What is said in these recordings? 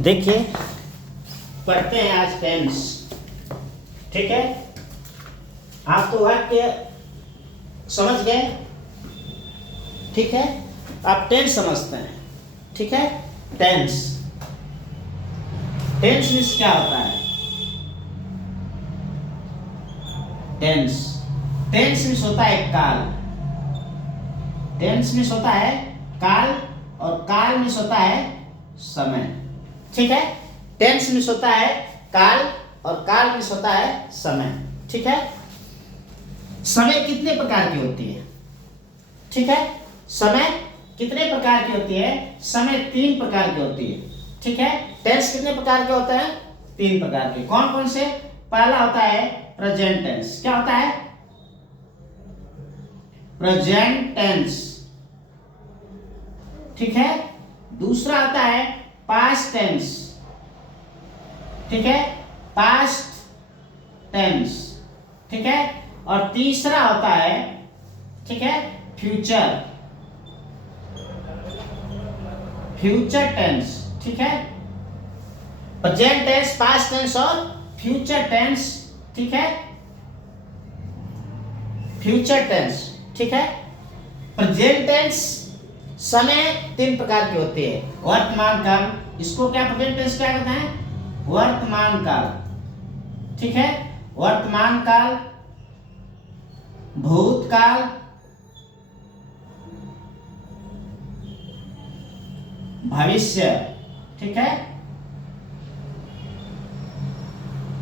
देखिए पढ़ते हैं आज टेंस। ठीक है, आप तो वाक्य समझ गए। ठीक है, आप टेंस समझते हैं। ठीक है, टेंस टेंस मीन्स क्या होता है? टेंस टेंस मीन्स होता है काल। टेंस मीन्स होता है काल, और काल मीन्स होता है समय। ठीक है, टेंस मीन्स होता है काल और काल मीन्स होता है समय। ठीक है, समय कितने प्रकार की होती है? ठीक है, समय कितने प्रकार की होती है? समय 3 प्रकार की होती है। ठीक है, टेंस कितने प्रकार के होते हैं? 3 प्रकार के। कौन कौन से? पहला होता है प्रेजेंट टेंस। क्या होता है? Present tense. ठीक है, दूसरा आता है पास्ट टेंस। ठीक है, पास्ट टेंस। ठीक है, और तीसरा होता है, ठीक है, फ्यूचर टेंस। ठीक है, प्रेजेंट टेंस, पास्ट टेंस और फ्यूचर टेंस। ठीक है, फ्यूचर टेंस। ठीक है, प्रेजेंट टेंस समय 3 प्रकार की होती है। वर्तमान काल, इसको क्या प्रेजेंट टेंस क्या कहते हैं? वर्तमान काल। ठीक है, वर्तमान काल, भूतकाल, भविष्य। ठीक है,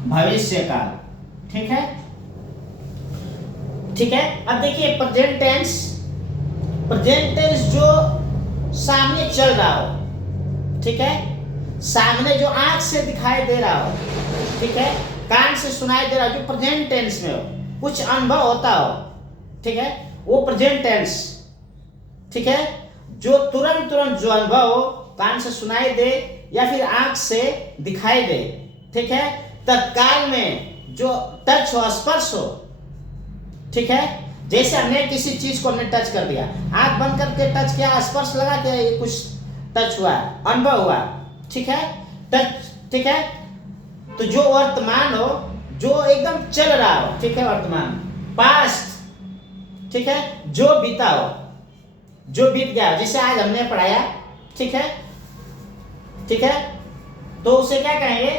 भविष्य काल। ठीक है, ठीक है। अब देखिए प्रेजेंट टेंस जो सामने चल रहा हो, ठीक है, सामने जो आंख से दिखाई दे रहा हो, ठीक है, कान से सुनाई दे रहा हो, जो प्रेजेंट टेंस में हो, कुछ अनुभव होता हो, ठीक है, वो प्रेजेंट टेंस। ठीक है, जो तुरंत जो अनुभव हो, कान से सुनाई दे या फिर आंख से दिखाई दे, ठीक है, तत्काल में जो टच हो, स्पर्श हो, ठीक है, जैसे हमने किसी चीज को हमने टच कर दिया, आंख बंद करके टच किया, स्पर्श लगा के ये कुछ टच हुआ, अनुभव हुआ, ठीक है, टच। ठीक है, तो जो वर्तमान हो, जो एकदम चल रहा हो, ठीक है, वर्तमान। पास्ट, ठीक है, जो बीता हो, जो बीत गया, जैसे आज हमने पढ़ाया, ठीक है, ठीक है, तो उसे क्या कहेंगे?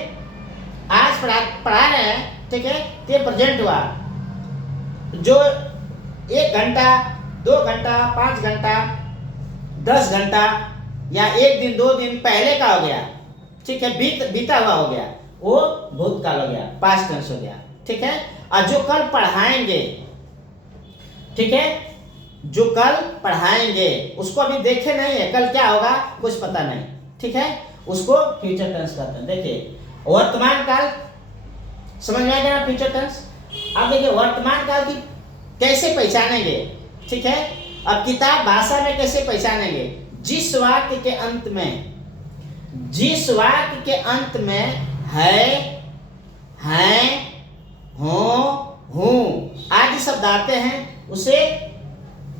आज पढ़ा रहे हैं, ठीक है, ये प्रेजेंट हुआ। जो 1 घंटा, 2 घंटा, 5 घंटा, 10 घंटा या 1 दिन 2 दिन पहले का हो गया, ठीक है, बीता हुआ हो गया, वो भूतकाल हो गया, पास्ट टेंस हो गया। ठीक है, और जो कल पढ़ाएंगे, ठीक है, जो कल पढ़ाएंगे उसको अभी देखे नहीं है, कल क्या होगा कुछ पता नहीं, ठीक है, उसको फ्यूचर टेंस कहते हैं। देखिए वर्तमान काल समझ में आ गया, फ्यूचर टेंस। अब देखिए वर्तमान काल की कैसे पहचानेंगे, ठीक है, अब किताब भाषा में कैसे पहचानेंगे? जिस वाक्य के अंत में है, हैं, हो, हूं आदि शब्द आते हैं, उसे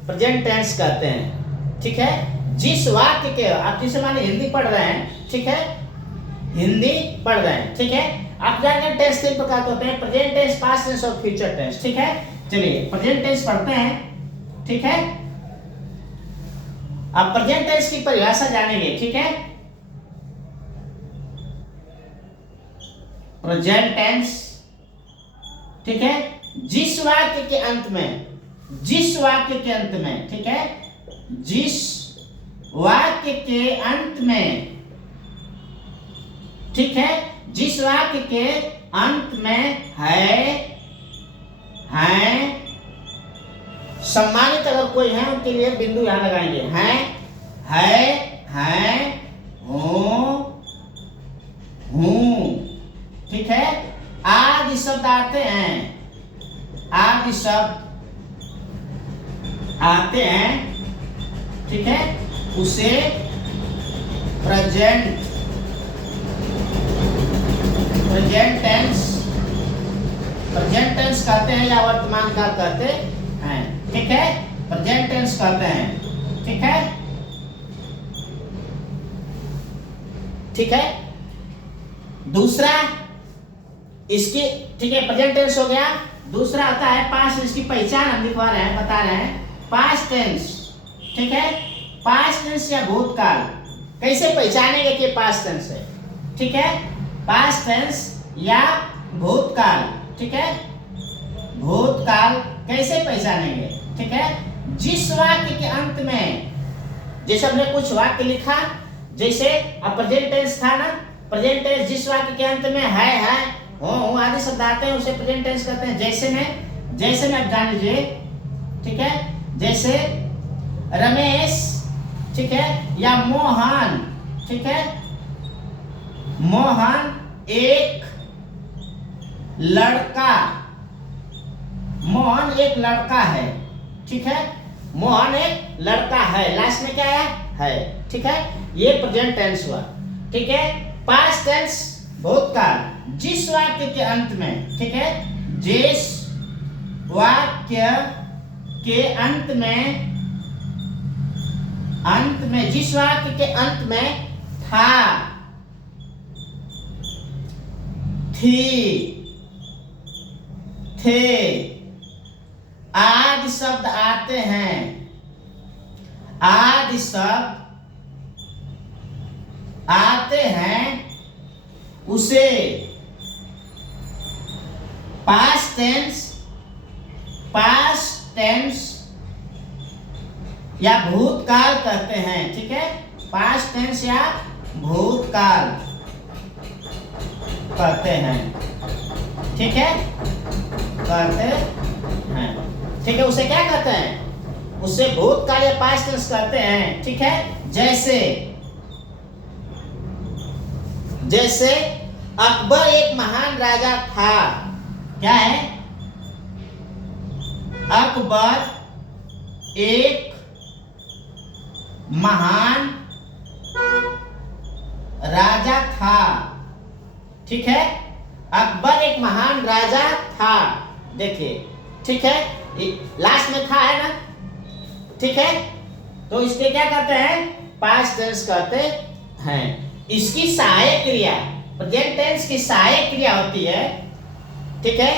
प्रेजेंट टेंस कहते हैं। ठीक है, जिस वाक्य के, आप जैसे माने हिंदी पढ़ रहे हैं, ठीक है, हिंदी पढ़ रहे हैं, ठीक है, आप जानेंगे टेंस 3 प्रकार के होते हैं, प्रेजेंट टेंस, पास्ट टेंस और फ्यूचर टेंस। ठीक है, चलिए प्रेजेंट टेंस पढ़ते हैं। ठीक है, अब प्रेजेंट टेंस की परिभाषा जानेंगे। ठीक है, प्रेजेंट टेंस, ठीक है, जिस वाक्य के अंत में, जिस वाक्य के अंत में, ठीक है, जिस वाक्य के अंत में, ठीक है, जिस वाक्य के अंत में है, हैं, सम्मानित अगर कोई है उनके लिए बिंदु यहां लगाएंगे, हैं, हूं, ठीक है, आदि शब्द आते हैं, आदि शब्द आते हैं, ठीक है, उसे प्रेजेंट टेंस कहते हैं या वर्तमान काल कहते हैं। ठीक है, प्रेजेंट टेंस कहते हैं। ठीक है, ठीक है, दूसरा इसकी, ठीक है, प्रेजेंट टेंस हो गया। दूसरा आता है पास्ट, इसकी पहचान हम लिखवा रहे हैं, बता रहे हैं पास्ट टेंस, ठीक है। पास्ट टेंस या भूतकाल कैसे पहचानेंगे कि पास्ट टेंस है, ठीक है। पास्ट टेंस या भूतकाल, ठीक है, भूतकाल कैसे पहचानेंगे, ठीक है। जिस वाक्य के अंत में, जैसे हमने कुछ वाक्य लिखा, जैसे अब प्रेजेंट टेंस था ना, प्रेजेंट टेंस जिस वाक्य के अंत में है, हूं आदि शब्द आते हैं उसे प्रेजेंट टेंस कहते हैं। जैसे में आप जान लीजिए, ठीक है, जैसे रमेश, ठीक है, या मोहन, ठीक है, मोहन एक लड़का, मोहन एक लड़का है, ठीक है, मोहन एक लड़का है, लास्ट में क्या है, ठीक है, ये प्रेजेंट टेंस हुआ, ठीक है। पास्ट टेंस भूतकाल, जिस वाक्य के अंत में, ठीक है, जिस वाक्य के अंत में जिस वाक्य के अंत में था, थी, थे आदि शब्द आते हैं, आदि शब्द आते हैं, उसे पास्ट टेंस या भूतकाल कहते हैं, ठीक है। पास्ट टेंस या भूतकाल कहते हैं, ठीक है, कहते हैं, ठीक है। उसे क्या कहते हैं, उसे भूतकाल या पास्ट टेंस कहते हैं, ठीक है। जैसे अकबर एक महान राजा था, क्या है, अकबर एक महान राजा था, ठीक है, अकबर एक महान राजा था, देखिए, ठीक है, लास्ट में था है ना, ठीक है, तो इसके क्या कहते हैं, पास्ट टेंस कहते हैं। इसकी सहायक क्रिया, प्रेजेंट टेंस की सहायक क्रिया होती है, ठीक है,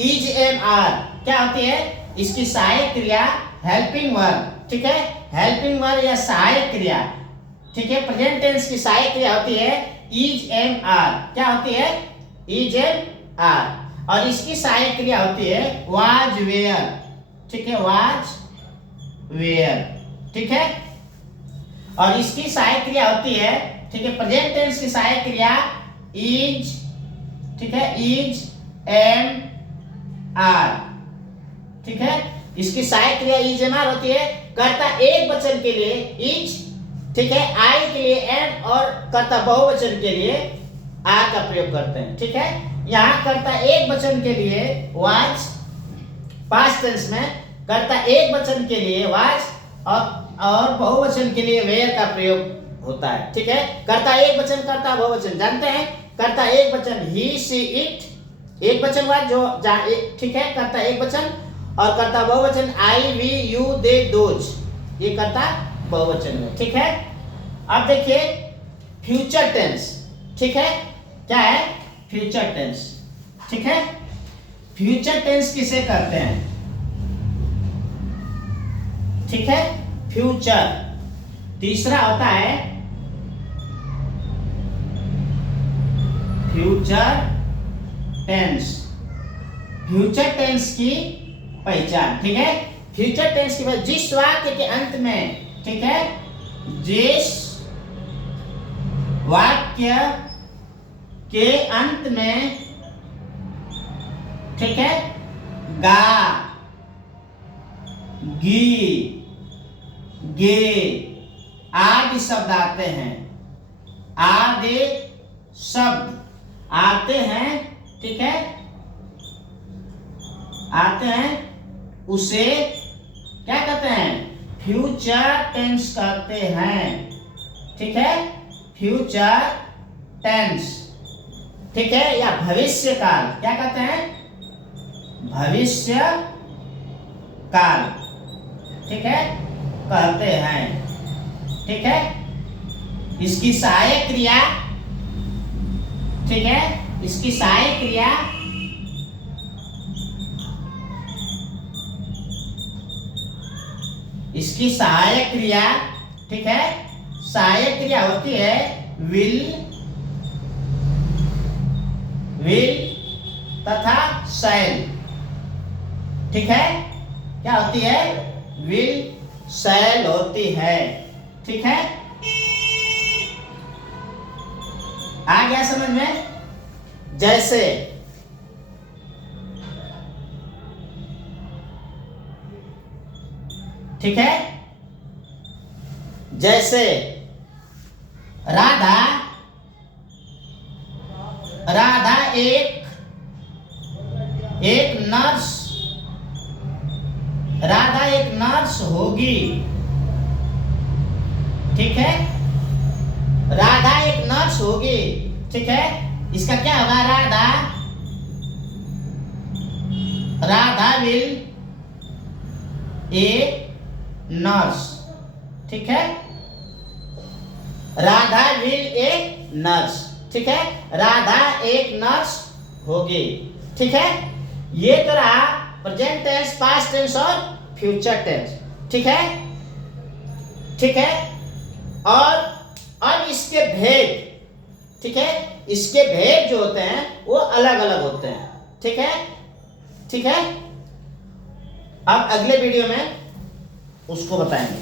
इज एम आर, क्या होती है, इसकी सहायक क्रिया हेल्पिंग वर्ब, ठीक है, हेल्पिंग वर्ब या सहायक क्रिया, ठीक है। प्रेजेंट टेंस की सहायक क्रिया होती है इज एम आर, क्या होती है, इज एम आर, और इसकी सहायक क्रिया होती है वाज वेयर, ठीक है, वाज वेयर, ठीक है, और इसकी सहायक क्रिया होती है, ठीक है, प्रेजेंट टेंस की सहायक क्रिया इज, ठीक है, इज एम आर, ठीक है, इसकी सहायक क्रिया इज एम आर होती है। कर्ता एक वचन के लिए इज, ठीक है, आई के लिए एम, और कर्ता बहुवचन के लिए आर का प्रयोग करते हैं, ठीक है। यहाँ कर्ता एक वचन के लिए वाज, पास्ट टेंस में कर्ता एक वचन के लिए वाज और बहुवचन के लिए वेयर का प्रयोग होता है, ठीक है। कर्ता एक वचन, कर्ता बहुवचन जानते हैं, कर्ता एक वचन ही सी इट एक वचन वाद जो, ठीक है, कर्ता एक वचन, और कर्ता बहुवचन आई वी यू दे दोज, ये कर्ता बहुवचन में, ठीक है। अब देखिए फ्यूचर टेंस, ठीक है, क्या है, फ्यूचर टेंस, ठीक है। फ्यूचर टेंस किसे कहते हैं, ठीक है, फ्यूचर। तीसरा होता है फ्यूचर टेंस, फ्यूचर टेंस की पहचान, ठीक है। फ्यूचर टेंस की पहचान, जिस वाक्य के अंत में, ठीक है, जिस वाक्य के अंत में, ठीक है, गा, गी, गे आदि शब्द आते हैं, आदि शब्द आते हैं, ठीक है, आते हैं, उसे क्या कहते हैं, फ्यूचर टेंस कहते हैं, ठीक है, फ्यूचर टेंस, ठीक है, या भविष्य काल, क्या कहते हैं, भविष्य काल, ठीक है, कहते हैं, ठीक है। इसकी सहायक क्रिया, ठीक है, इसकी सहायक क्रिया ठीक है, सहायक क्रिया होती है विल तथा शैल। ठीक है, क्या होती है? विल शैल होती है। ठीक है, आ गया समझ में? जैसे ठीक है, जैसे राधा एक नर्स होगी। ठीक है, राधा एक नर्स होगी। ठीक है, इसका क्या होगा? Radha will a nurse. ठीक है, राधा विल ए नर्स। ठीक है, राधा एक नर्स होगी। ठीक है, ये तो रहा प्रेजेंट टेंस, पास्ट टेंस और फ्यूचर टेंस। ठीक है, ठीक है, और अब इसके भेद, ठीक है, इसके भेद जो होते हैं वो अलग अलग होते हैं। ठीक है, ठीक है, अब अगले वीडियो में उसको बताएंगे।